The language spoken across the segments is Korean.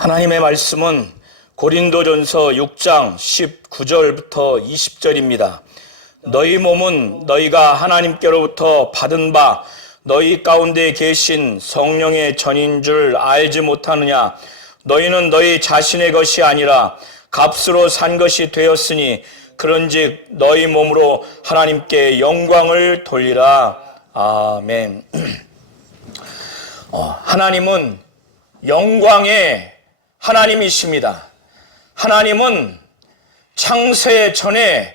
하나님의 말씀은 고린도전서 6장 19절부터 20절입니다. 너희 몸은 너희가 하나님께로부터 받은 바 너희 가운데 계신 성령의 전인 줄 알지 못하느냐? 너희는 너희 자신의 것이 아니라 값으로 산 것이 되었으니 그런즉 너희 몸으로 하나님께 영광을 돌리라. 아멘. 하나님은 영광의 하나님이십니다. 하나님은 창세 전에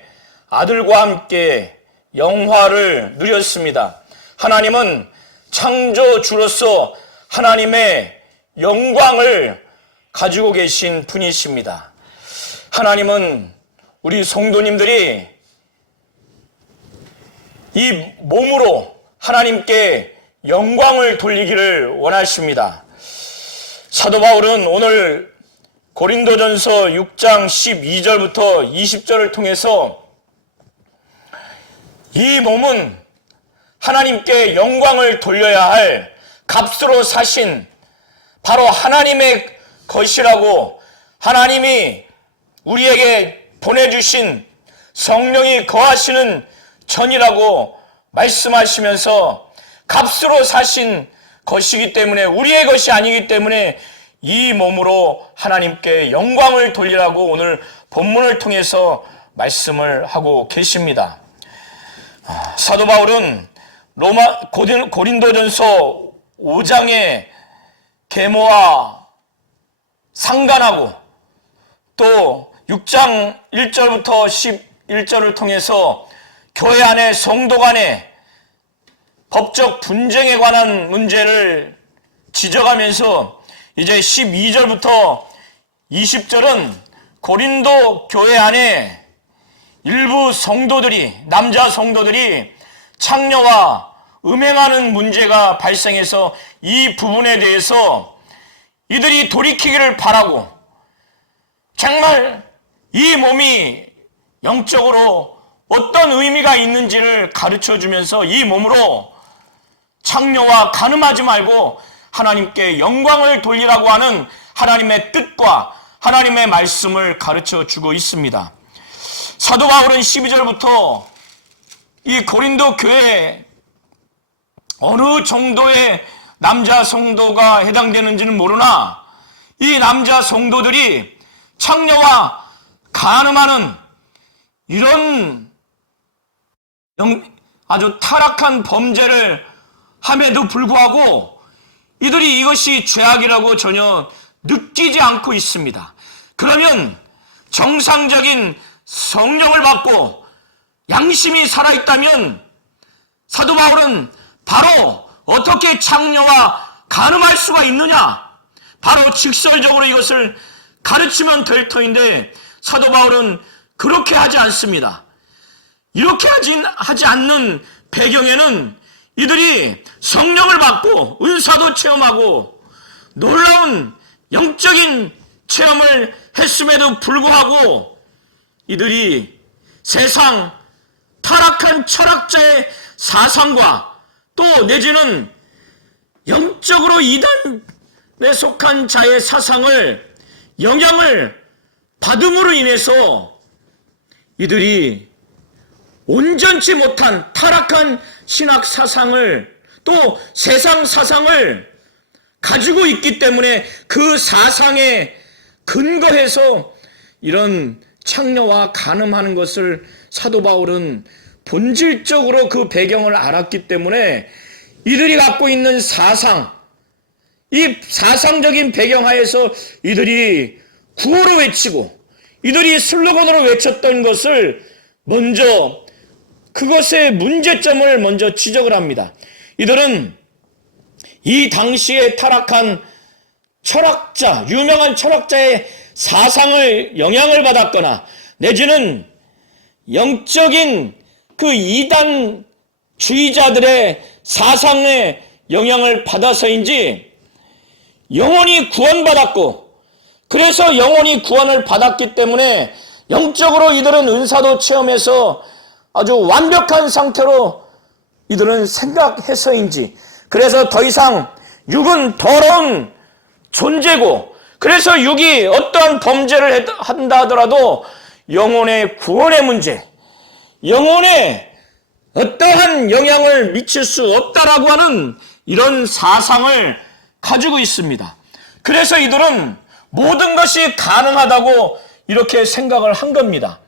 아들과 함께 영화를 누렸습니다. 하나님은 창조주로서 하나님의 영광을 가지고 계신 분이십니다. 하나님은 우리 성도님들이 이 몸으로 하나님께 영광을 돌리기를 원하십니다. 사도 바울은 오늘 고린도전서 6장 12절부터 20절을 통해서 이 몸은 하나님께 영광을 돌려야 할 값으로 사신 바로 하나님의 것이라고, 하나님이 우리에게 보내주신 성령이 거하시는 전이라고 말씀하시면서 값으로 사신 것이기 때문에, 우리의 것이 아니기 때문에 이 몸으로 하나님께 영광을 돌리라고 오늘 본문을 통해서 말씀을 하고 계십니다. 사도 바울은 고린도전서 5장의 계모와 상관하고 또 6장 1절부터 11절을 통해서 교회 안에 성도 간의 법적 분쟁에 관한 문제를 지적하면서 이제 12절부터 20절은 고린도 교회 안에 일부 성도들이, 남자 성도들이 창녀와 음행하는 문제가 발생해서 이 부분에 대해서 이들이 돌이키기를 바라고, 정말 이 몸이 영적으로 어떤 의미가 있는지를 가르쳐주면서 이 몸으로 창녀와 간음하지 말고 하나님께 영광을 돌리라고 하는 하나님의 뜻과 하나님의 말씀을 가르쳐주고 있습니다. 사도 바울은 12절부터 이 고린도 교회에 어느 정도의 남자 성도가 해당되는지는 모르나 이 남자 성도들이 창녀와 간음하는 이런 아주 타락한 범죄를 함에도 불구하고 이들이 이것이 죄악이라고 전혀 느끼지 않고 있습니다. 그러면 정상적인 성령을 받고 양심이 살아있다면 사도 바울은 바로 어떻게 창녀와 간음할 수가 있느냐, 바로 직설적으로 이것을 가르치면 될 터인데 사도 바울은 그렇게 하지 않습니다. 이렇게 하지 않는 배경에는 이들이 성령을 받고 은사도 체험하고 놀라운 영적인 체험을 했음에도 불구하고 이들이 세상 타락한 철학자의 사상과 또 내지는 영적으로 이단에 속한 자의 사상을, 영향을 받음으로 인해서 이들이 온전치 못한 타락한 신학 사상을, 또 세상 사상을 가지고 있기 때문에 그 사상에 근거해서 이런 창녀와 간음하는 것을 사도 바울은 본질적으로 그 배경을 알았기 때문에 이들이 갖고 있는 사상, 이 사상적인 배경 하에서 이들이 구호로 외치고 이들이 슬로건으로 외쳤던 것을 먼저, 그것의 문제점을 먼저 지적을 합니다. 이들은 이 당시에 타락한 철학자, 유명한 철학자의 사상을 영향을 받았거나 내지는 영적인 그 이단주의자들의 사상에 영향을 받아서인지 영원히 구원받았고, 그래서 영원히 구원을 받았기 때문에 영적으로 이들은 은사도 체험해서 아주 완벽한 상태로 이들은 생각해서인지, 그래서 더 이상 육은 더러운 존재고 그래서 육이 어떠한 범죄를 한다 하더라도 영혼의 구원의 문제, 영혼에 어떠한 영향을 미칠 수 없다라고 하는 이런 사상을 가지고 있습니다. 그래서 이들은 모든 것이 가능하다고 이렇게 생각을 한 겁니다.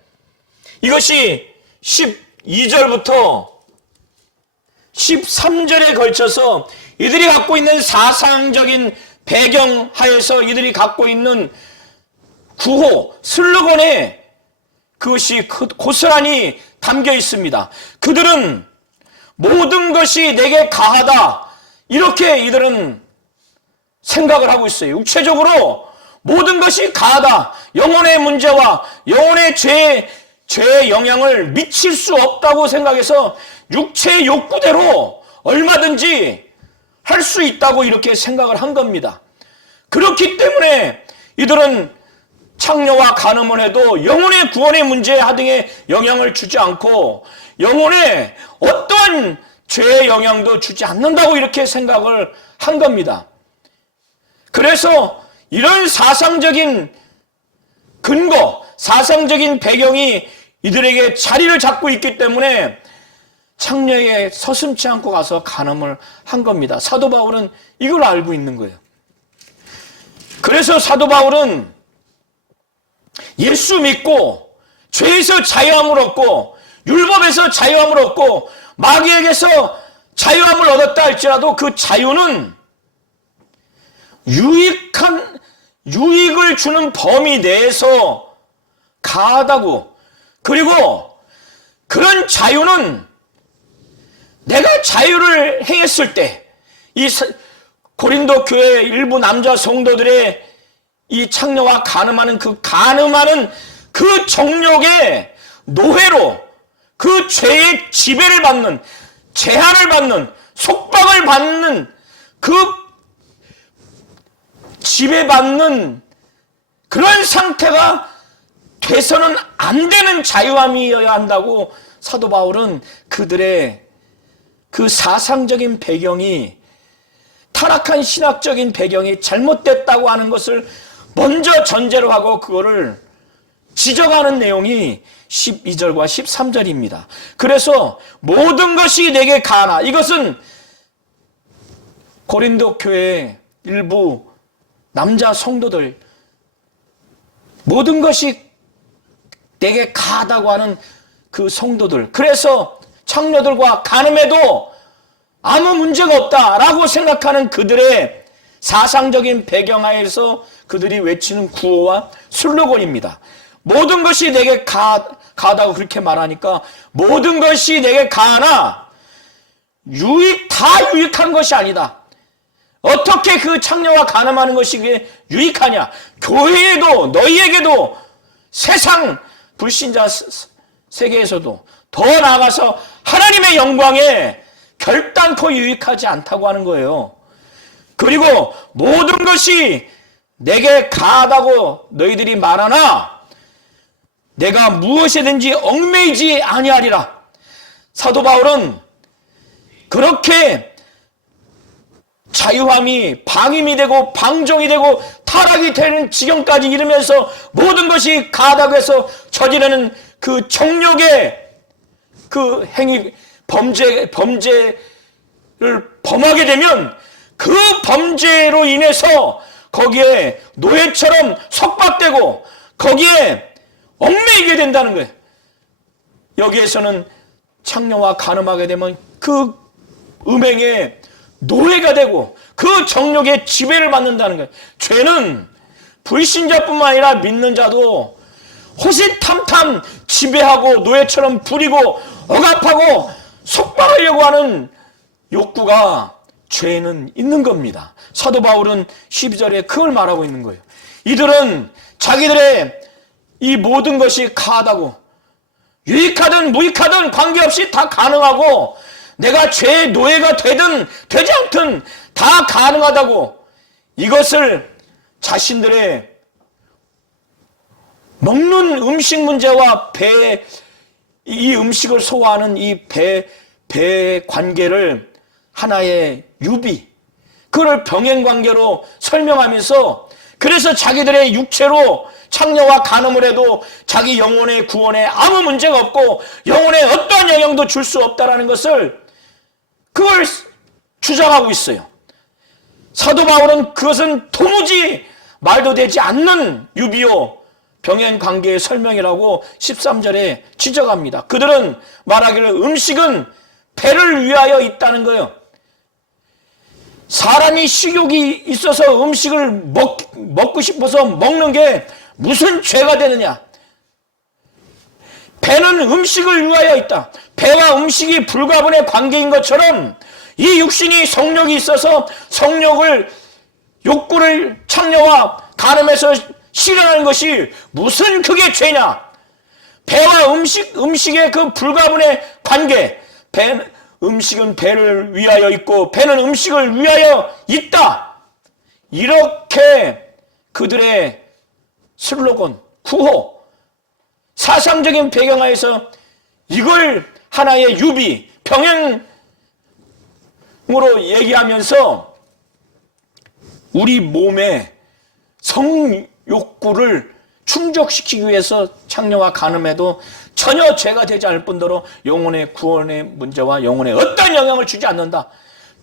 이것이 12절부터 13절에 걸쳐서 이들이 갖고 있는 사상적인 배경 하에서 이들이 갖고 있는 구호, 슬로건에 그것이 고스란히 담겨 있습니다. 그들은 모든 것이 내게 가하다, 이렇게 이들은 생각을 하고 있어요. 육체적으로 모든 것이 가하다, 영혼의 문제와 영혼의 죄의 영향을 미칠 수 없다고 생각해서 육체의 욕구대로 얼마든지 할 수 있다고 이렇게 생각을 한 겁니다. 그렇기 때문에 이들은 창녀와 간음을 해도 영혼의 구원의 문제에 하등의 영향을 주지 않고 영혼에 어떠한 죄의 영향도 주지 않는다고 이렇게 생각을 한 겁니다. 그래서 이런 사상적인 근거, 사상적인 배경이 이들에게 자리를 잡고 있기 때문에 창녀에게 서슴지 않고 가서 간음을 한 겁니다. 사도 바울은 이걸 알고 있는 거예요. 그래서 사도 바울은 예수 믿고 죄에서 자유함을 얻고 율법에서 자유함을 얻고 마귀에게서 자유함을 얻었다 할지라도 그 자유는 유익을 주는 범위 내에서 가하다고, 그리고 그런 자유는 내가 자유를 행했을 때 이 고린도 교회 일부 남자 성도들의 이 창녀와 간음하는 그 정욕의 노예로 그 죄의 지배를 받는, 제한을 받는, 속박을 받는, 그 지배받는 그런 상태가 돼서는 안 되는 자유함이어야 한다고 사도 바울은 그들의 그 사상적인 배경이, 타락한 신학적인 배경이 잘못됐다고 하는 것을 먼저 전제로 하고 그거를 지적하는 내용이 12절과 13절입니다. 그래서 모든 것이 내게 가하나, 이것은 고린도 교회 일부 남자 성도들, 모든 것이 내게 가하다고 하는 그 성도들, 그래서 창녀들과 간음에도 아무 문제가 없다라고 생각하는 그들의 사상적인 배경하에서 그들이 외치는 구호와 슬로건입니다. 모든 것이 내게 가하다고 그렇게 말하니까 모든 것이 내게 가하나 다 유익한 것이 아니다. 어떻게 그 창녀와 간음하는 것이 그게 유익하냐? 교회에도, 너희에게도, 세상 불신자 세계에서도 더 나아가서 하나님의 영광에 결단코 유익하지 않다고 하는 거예요. 그리고 모든 것이 내게 가하다고 너희들이 말하나 내가 무엇이든지 얽매이지 아니하리라. 사도 바울은 그렇게 자유함이 방임이 되고 방종이 되고 타락이 되는 지경까지 이르면서 모든 것이 가하다고 해서 저지르는 그 정욕의 그 행위, 범죄를 범하게 되면 그 범죄로 인해서 거기에 노예처럼 속박되고 거기에 얽매이게 된다는 거예요. 여기에서는 창녀와 간음하게 되면 그 음행의 노예가 되고 그 정욕의 지배를 받는다는 거예요. 죄는 불신자뿐만 아니라 믿는 자도 호시탐탐 지배하고 노예처럼 부리고 억압하고 속박하려고 하는 욕구가 죄에는 있는 겁니다. 사도 바울은 12절에 그걸 말하고 있는 거예요. 이들은 자기들의 이 모든 것이 가하다고, 유익하든 무익하든 관계없이 다 가능하고, 내가 죄의 노예가 되든 되지 않든 다 가능하다고, 이것을 자신들의 먹는 음식 문제와 이 음식을 소화하는 이 배 관계를 하나의 유비, 그걸 병행 관계로 설명하면서 그래서 자기들의 육체로 창녀와 간음을 해도 자기 영혼의 구원에 아무 문제가 없고 영혼에 어떠한 영향도 줄 수 없다라는 것을 그걸 주장하고 있어요. 사도 바울은 그것은 도무지 말도 되지 않는 유비요 병행관계의 설명이라고 13절에 지적합니다. 그들은 말하기를 음식은 배를 위하여 있다는 거예요. 사람이 식욕이 있어서 음식을 먹고 싶어서 먹는 게 무슨 죄가 되느냐? 배는 음식을 위하여 있다. 배와 음식이 불가분의 관계인 것처럼 이 육신이 성욕이 있어서 성욕을 욕구를 창녀와 간음해서 실현하는 것이 무슨 그게 죄냐? 배와 음식의 그 불가분의 관계. 음식은 배를 위하여 있고 배는 음식을 위하여 있다. 이렇게 그들의 슬로건, 구호, 사상적인 배경하에서 이걸 하나의 유비, 병행으로 얘기하면서 우리 몸의 성욕구를 충족시키기 위해서 창녀와 간음해도 전혀 죄가 되지 않을 뿐더러 영혼의 구원의 문제와 영혼에 어떤 영향을 주지 않는다.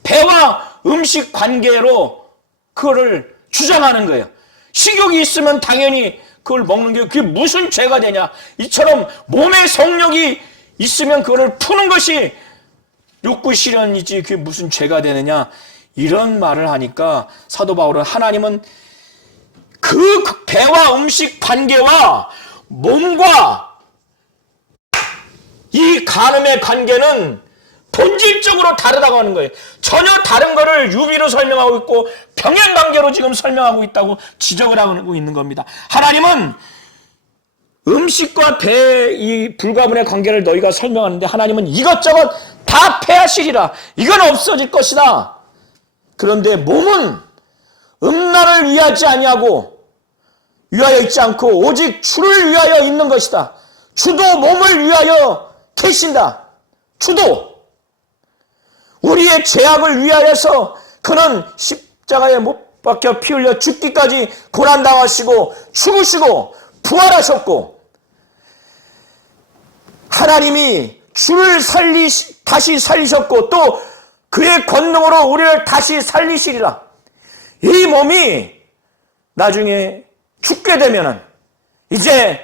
배와 음식 관계로 그거를 주장하는 거예요. 식욕이 있으면 당연히 그걸 먹는 게 그게 무슨 죄가 되냐. 이처럼 몸의 성욕이 있으면 그거를 푸는 것이 욕구 실현이지 그게 무슨 죄가 되느냐. 이런 말을 하니까 사도 바울은 하나님은 그 배와 음식 관계와 몸과 이 간음의 관계는 본질적으로 다르다고 하는 거예요. 전혀 다른 거를 유비로 설명하고 있고 병행관계로 지금 설명하고 있다고 지적을 하고 있는 겁니다. 하나님은 음식과 배의 이 불가분의 관계를 너희가 설명하는데 하나님은 이것저것 다 폐하시리라. 이건 없어질 것이다. 그런데 몸은 음란을 위하여 있지 않고 오직 주를 위하여 있는 것이다. 주도 몸을 위하여 계신다. 주도 우리의 죄악을 위하여서 그는 십자가에 못 박혀 피 흘려 죽기까지 고난당하시고 죽으시고 부활하셨고 하나님이 주를 다시 살리셨고 또 그의 권능으로 우리를 다시 살리시리라. 이 몸이 나중에 죽게 되면은 이제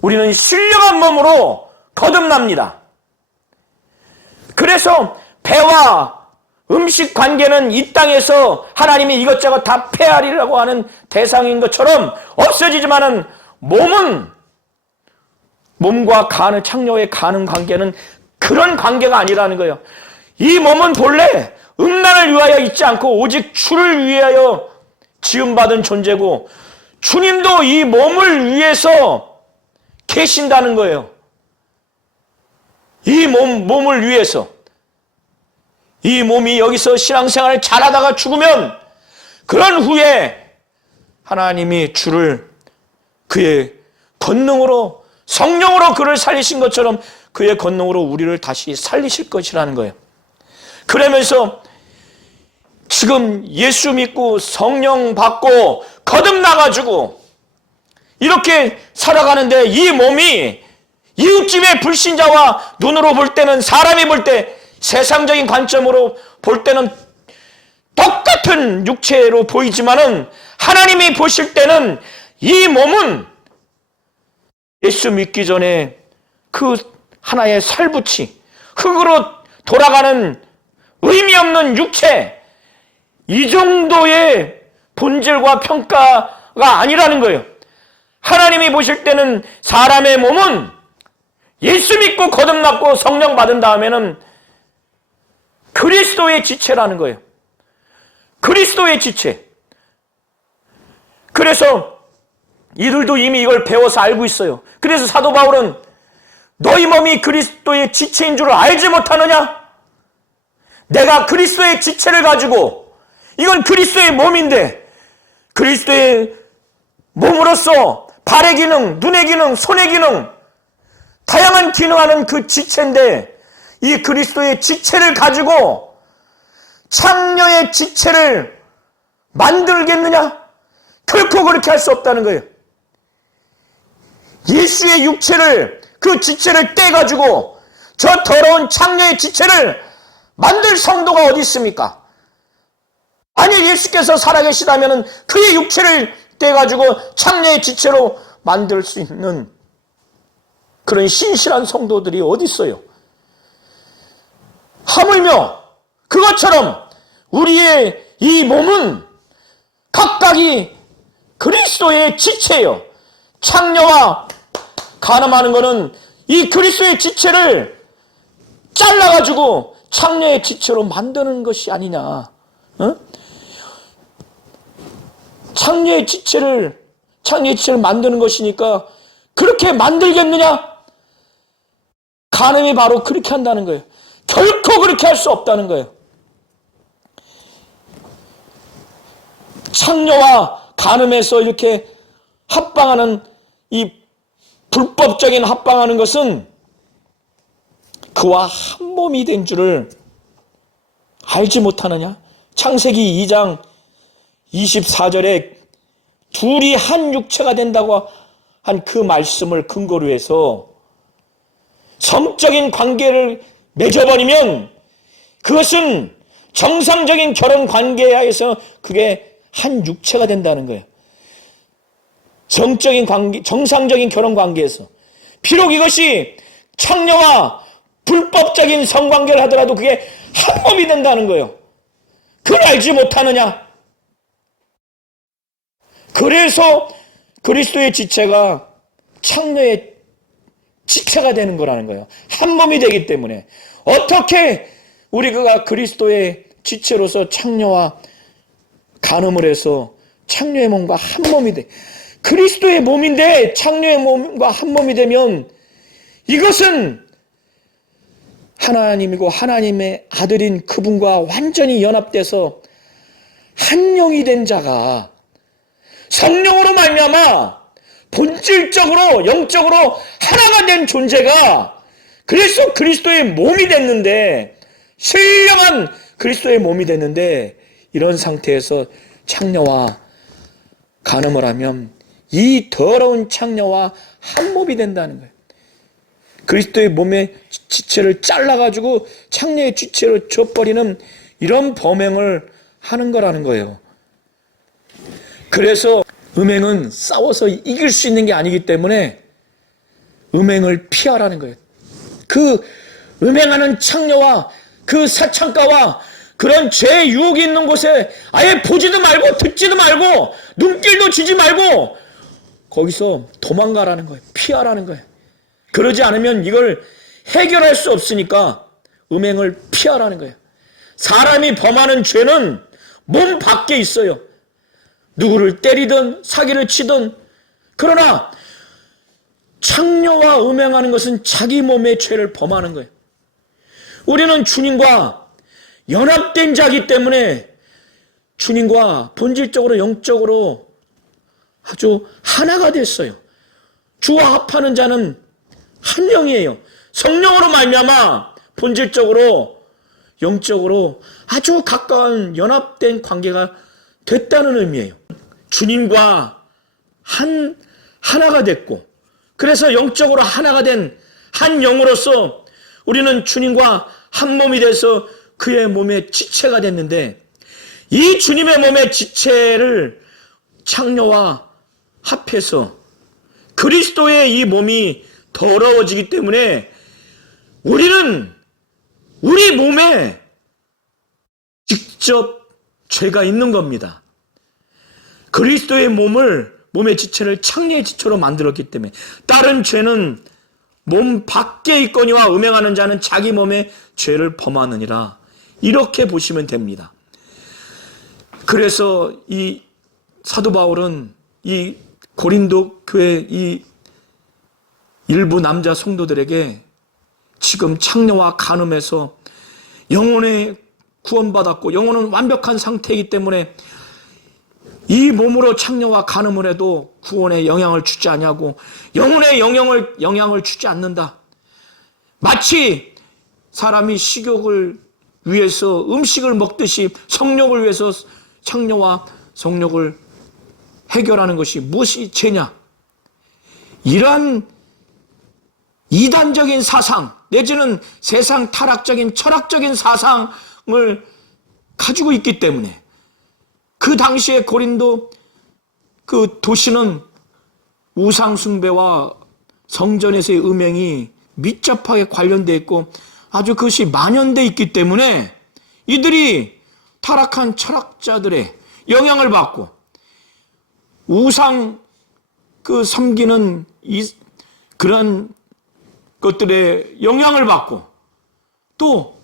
우리는 신령한 몸으로 거듭납니다. 그래서 배와 음식 관계는 이 땅에서 하나님이 이것저것 다 폐하리라고 하는 대상인 것처럼 없어지지만은 몸과 창녀의 간음 관계는 그런 관계가 아니라는 거예요. 이 몸은 본래 음란을 위하여 있지 않고 오직 주를 위하여 지음받은 존재고 주님도 이 몸을 위해서 계신다는 거예요. 이 몸을 위해서. 이 몸이 여기서 신앙생활을 잘하다가 죽으면 그런 후에 하나님이 주를 그의 권능으로 성령으로 그를 살리신 것처럼 그의 권능으로 우리를 다시 살리실 것이라는 거예요. 그러면서 지금 예수 믿고 성령 받고 거듭나가지고 이렇게 살아가는데 이 몸이 이웃집의 불신자와 눈으로 볼 때는 사람이 볼 때 세상적인 관점으로 볼 때는 똑같은 육체로 보이지만은 하나님이 보실 때는 이 몸은 예수 믿기 전에 그 하나의 살붙이 흙으로 돌아가는 의미 없는 육체 이 정도의 본질과 평가가 아니라는 거예요. 하나님이 보실 때는 사람의 몸은 예수 믿고 거듭났고 성령 받은 다음에는 그리스도의 지체라는 거예요. 그리스도의 지체. 그래서 이들도 이미 이걸 배워서 알고 있어요. 그래서 사도 바울은 너희 몸이 그리스도의 지체인 줄 알지 못하느냐? 내가 그리스도의 지체를 가지고 이건 그리스도의 몸인데 그리스도의 몸으로서 발의 기능, 눈의 기능, 손의 기능 다양한 기능하는 그 지체인데 이 그리스도의 지체를 가지고 창녀의 지체를 만들겠느냐? 결코 그렇게 할 수 없다는 거예요. 예수의 육체를, 그 지체를 떼가지고 저 더러운 창녀의 지체를 만들 성도가 어디 있습니까? 만약 예수께서 살아계시다면 그의 육체를 떼가지고 창녀의 지체로 만들 수 있는 그런 신실한 성도들이 어디 있어요? 하물며 그것처럼 우리의 이 몸은 각각이 그리스도의 지체예요. 창녀와 간음하는 것은 이 그리스도의 지체를 잘라가지고 창녀의 지체로 만드는 것이 아니냐. 어? 창녀의 지체를 만드는 것이니까 그렇게 만들겠느냐? 간음이 바로 그렇게 한다는 거예요. 결코 그렇게 할 수 없다는 거예요. 창녀와 간음에서 이렇게 합방하는, 이 불법적인 합방하는 것은 그와 한 몸이 된 줄을 알지 못하느냐? 창세기 2장 24절에 둘이 한 육체가 된다고 한 그 말씀을 근거로 해서 성적인 관계를 맺어버리면 그것은 정상적인 결혼 관계하에서 그게 한 육체가 된다는 거예요. 정적인 관계, 정상적인 결혼 관계에서 비록 이것이 창녀와 불법적인 성관계를 하더라도 그게 한 몸이 된다는 거예요. 그걸 알지 못하느냐? 그래서 그리스도의 지체가 창녀의 지체가 되는 거라는 거예요. 한 몸이 되기 때문에. 어떻게 우리가 그리스도의 지체로서 창녀와 간음을 해서 창녀의 몸과 한 몸이 돼. 그리스도의 몸인데 창녀의 몸과 한 몸이 되면 이것은 하나님이고 하나님의 아들인 그분과 완전히 연합돼서 한 영이 된 자가 성령으로 말미암아 본질적으로 영적으로 하나가 된 존재가 그래서 그리스도의 몸이 됐는데, 신령한 그리스도의 몸이 됐는데, 이런 상태에서 창녀와 간음을 하면 이 더러운 창녀와 한 몸이 된다는 거예요. 그리스도의 몸의 지체를 잘라가지고 창녀의 지체로 줘버리는 이런 범행을 하는 거라는 거예요. 그래서 음행은 싸워서 이길 수 있는 게 아니기 때문에 음행을 피하라는 거예요. 그 음행하는 창녀와 그 사창가와 그런 죄의 유혹이 있는 곳에 아예 보지도 말고 듣지도 말고 눈길도 주지 말고 거기서 도망가라는 거예요. 피하라는 거예요. 그러지 않으면 이걸 해결할 수 없으니까 음행을 피하라는 거예요. 사람이 범하는 죄는 몸 밖에 있어요. 누구를 때리든 사기를 치든. 그러나 창녀와 음행하는 것은 자기 몸의 죄를 범하는 거예요. 우리는 주님과 연합된 자이기 때문에 주님과 본질적으로 영적으로 아주 하나가 됐어요. 주와 합하는 자는 한 영이에요. 성령으로 말미암아 본질적으로 영적으로 아주 가까운 연합된 관계가 됐다는 의미예요. 주님과 하나가 됐고, 그래서 영적으로 하나가 된 한 영으로서 우리는 주님과 한 몸이 돼서 그의 몸의 지체가 됐는데, 이 주님의 몸의 지체를 창녀와 합해서 그리스도의 이 몸이 더러워지기 때문에 우리는 우리 몸에 직접 죄가 있는 겁니다. 그리스도의 몸의 지체를 창녀의 지체로 만들었기 때문에 다른 죄는 몸 밖에 있거니와 음행하는 자는 자기 몸에 죄를 범하느니라. 이렇게 보시면 됩니다. 그래서 이 사도 바울은 이 고린도 교회 이 일부 남자 성도들에게 지금 창녀와 간음에서 영혼의 구원받았고 영혼은 완벽한 상태이기 때문에 이 몸으로 창녀와 간음을 해도 구원에 영향을 주지 않냐고, 영혼에 영향을 주지 않는다. 마치 사람이 식욕을 위해서 음식을 먹듯이 성욕을 위해서 창녀와 성욕을 해결하는 것이 무엇이 죄냐? 이러한 이단적인 사상 내지는 세상 타락적인 철학적인 사상을 가지고 있기 때문에 그 당시에 고린도 그 도시는 우상숭배와 성전에서의 음행이 밀접하게 관련되어 있고 아주 그것이 만연되어 있기 때문에 이들이 타락한 철학자들의 영향을 받고 우상 섬기는 그런 것들의 영향을 받고 또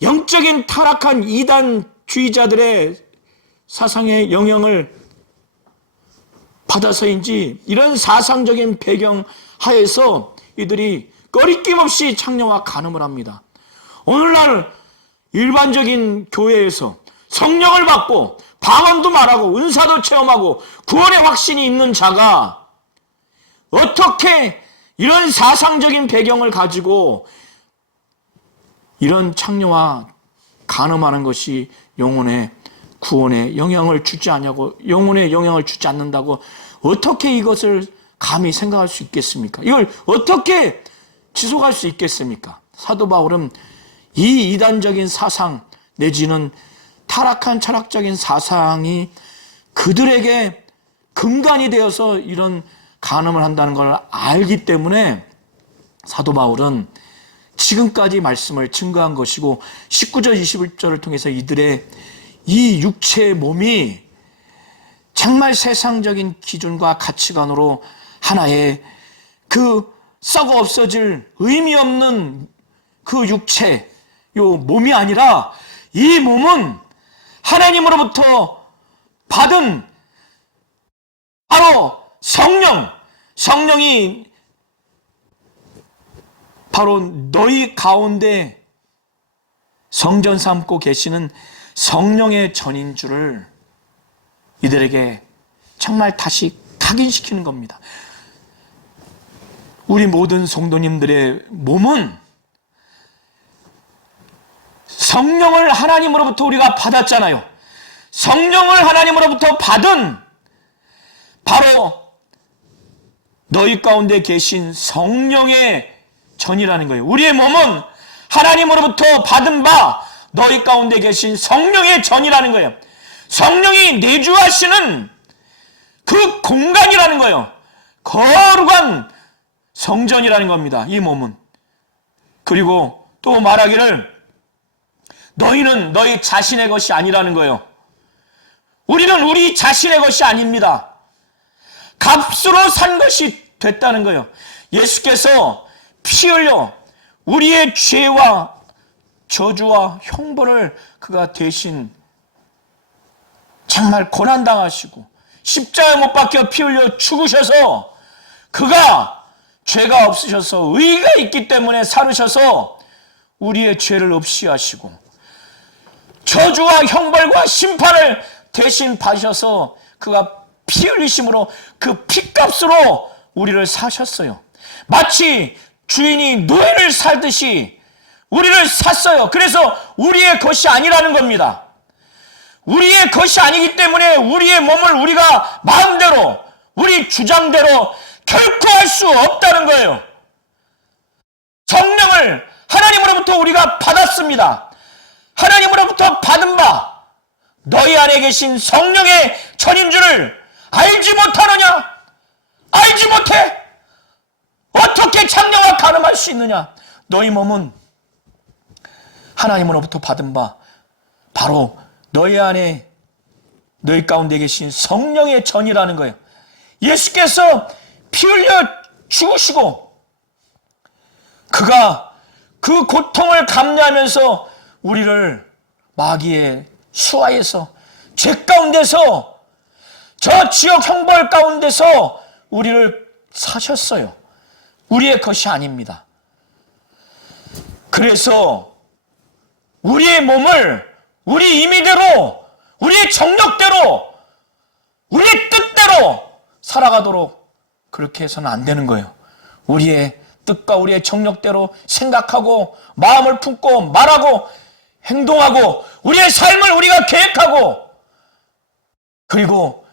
영적인 타락한 이단주의자들의 사상의 영향을 받아서인지 이런 사상적인 배경 하에서 이들이 꺼리낌 없이 창녀와 간음을 합니다. 오늘날 일반적인 교회에서 성령을 받고 방언도 말하고 은사도 체험하고 구원의 확신이 있는 자가 어떻게 이런 사상적인 배경을 가지고 이런 창녀와 간음하는 것이 영혼의 구원에 영향을 주지 않냐고, 영혼에 영향을 주지 않는다고 어떻게 이것을 감히 생각할 수 있겠습니까? 이걸 어떻게 지속할 수 있겠습니까? 사도 바울은 이 이단적인 사상 내지는 타락한 철학적인 사상이 그들에게 근간이 되어서 이런 간음을 한다는 걸 알기 때문에 사도 바울은 지금까지 말씀을 증거한 것이고 19절 21절을 통해서 이들의 이 육체의 몸이 정말 세상적인 기준과 가치관으로 하나의 그 썩어 없어질 의미 없는 그 육체, 요 몸이 아니라 이 몸은 하나님으로부터 받은 바로 성령이 바로 너희 가운데 성전 삼고 계시는 성령의 전인 줄을 이들에게 정말 다시 각인시키는 겁니다. 우리 모든 성도님들의 몸은 성령을 하나님으로부터 우리가 받았잖아요. 성령을 하나님으로부터 받은 바로 너희 가운데 계신 성령의 전이라는 거예요. 우리의 몸은 하나님으로부터 받은 바 너희 가운데 계신 성령의 전이라는 거예요. 성령이 내주하시는 그 공간이라는 거예요. 거룩한 성전이라는 겁니다. 이 몸은. 그리고 또 말하기를 너희는 너희 자신의 것이 아니라는 거예요. 우리는 우리 자신의 것이 아닙니다. 값으로 산 것이 됐다는 거예요. 예수께서 피 흘려 우리의 죄와 저주와 형벌을 그가 대신 정말 고난당하시고 십자가에 못 박혀 피 흘려 죽으셔서 그가 죄가 없으셔서 의가 있기 때문에 살으셔서 우리의 죄를 없이 하시고 저주와 형벌과 심판을 대신 받으셔서 그가 피 흘리심으로 그 피값으로 우리를 사셨어요. 마치 주인이 노예를 살듯이 우리를 샀어요. 그래서 우리의 것이 아니라는 겁니다. 우리의 것이 아니기 때문에 우리의 몸을 우리가 마음대로 우리 주장대로 결코 할 수 없다는 거예요. 성령을 하나님으로부터 우리가 받았습니다. 하나님으로부터 받은 바 너희 안에 계신 성령의 전인 줄을 알지 못하느냐? 알지 못해? 어떻게 창녀와 간음할 수 있느냐? 너희 몸은 하나님으로부터 받은 바 바로 너희 안에 너희 가운데 계신 성령의 전이라는 거예요. 예수께서 피 흘려 죽으시고 그가 그 고통을 감내하면서 우리를 마귀의 수하에서 죄 가운데서 저 지옥 형벌 가운데서 우리를 사셨어요. 우리의 것이 아닙니다. 그래서 우리의 몸을 우리 임의대로 우리의 정력대로 우리의 뜻대로 살아가도록 그렇게 해서는 안 되는 거예요. 우리의 뜻과 우리의 정력대로 생각하고 마음을 품고 말하고 행동하고 우리의 삶을 우리가 계획하고 그리고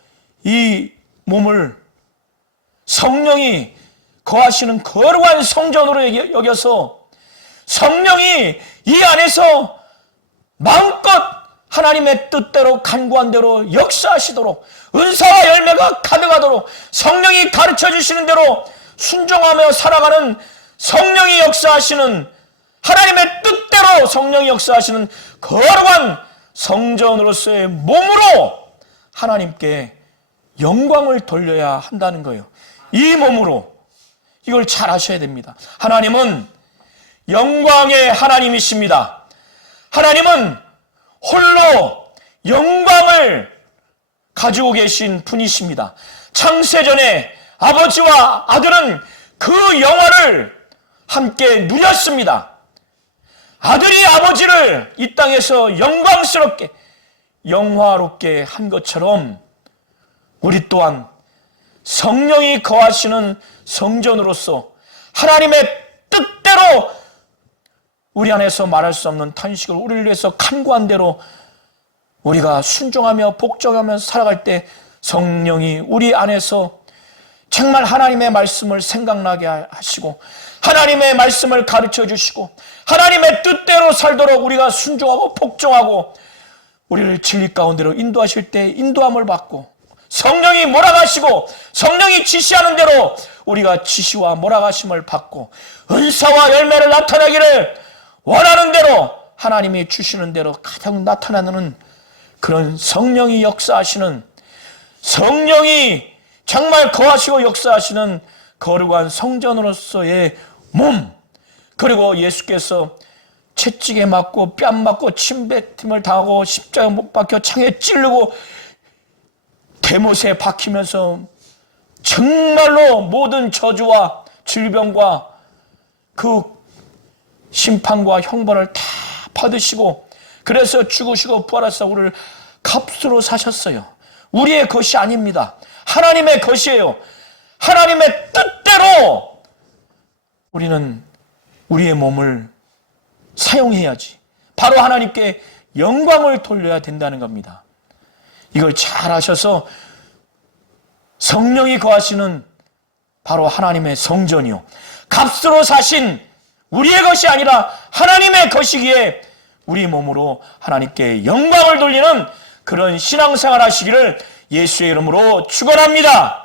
이 몸을 성령이 거하시는 거룩한 성전으로 여겨서 성령이 이 안에서 마음껏 하나님의 뜻대로 간구한 대로 역사하시도록 은사와 열매가 가득하도록 성령이 가르쳐 주시는 대로 순종하며 살아가는 성령이 역사하시는 하나님의 뜻대로 성령이 역사하시는 거룩한 성전으로서의 몸으로 하나님께 영광을 돌려야 한다는 거예요. 이 몸으로 이걸 잘 아셔야 됩니다. 하나님은 영광의 하나님이십니다. 하나님은 홀로 영광을 가지고 계신 분이십니다. 창세전에 아버지와 아들은 그 영화를 함께 누렸습니다. 아들이 아버지를 이 땅에서 영광스럽게 영화롭게 한 것처럼 우리 또한 성령이 거하시는 성전으로서 하나님의 뜻대로 우리 안에서 말할 수 없는 탄식을 우리를 위해서 간구한 대로 우리가 순종하며 복종하며 살아갈 때 성령이 우리 안에서 정말 하나님의 말씀을 생각나게 하시고 하나님의 말씀을 가르쳐 주시고 하나님의 뜻대로 살도록 우리가 순종하고 복종하고 우리를 진리 가운데로 인도하실 때 인도함을 받고 성령이 몰아가시고 성령이 지시하는 대로 우리가 지시와 몰아가심을 받고 은사와 열매를 나타내기를 원하는 대로 하나님이 주시는 대로 가장 나타나는 그런 성령이 역사하시는 성령이 정말 거하시고 역사하시는 거룩한 성전으로서의 몸, 그리고 예수께서 채찍에 맞고 뺨 맞고 침뱉음을 당하고 십자가에 못 박혀 창에 찌르고 대못에 박히면서 정말로 모든 저주와 질병과 그 심판과 형벌을 다 받으시고 그래서 죽으시고 부활하셔서 우리를 값으로 사셨어요. 우리의 것이 아닙니다. 하나님의 것이에요. 하나님의 뜻대로 우리는 우리의 몸을 사용해야지. 바로 하나님께 영광을 돌려야 된다는 겁니다. 이걸 잘 아셔서 성령이 거하시는 바로 하나님의 성전이요, 값으로 사신 우리의 것이 아니라 하나님의 것이기에 우리 몸으로 하나님께 영광을 돌리는 그런 신앙생활 하시기를 예수의 이름으로 축원합니다.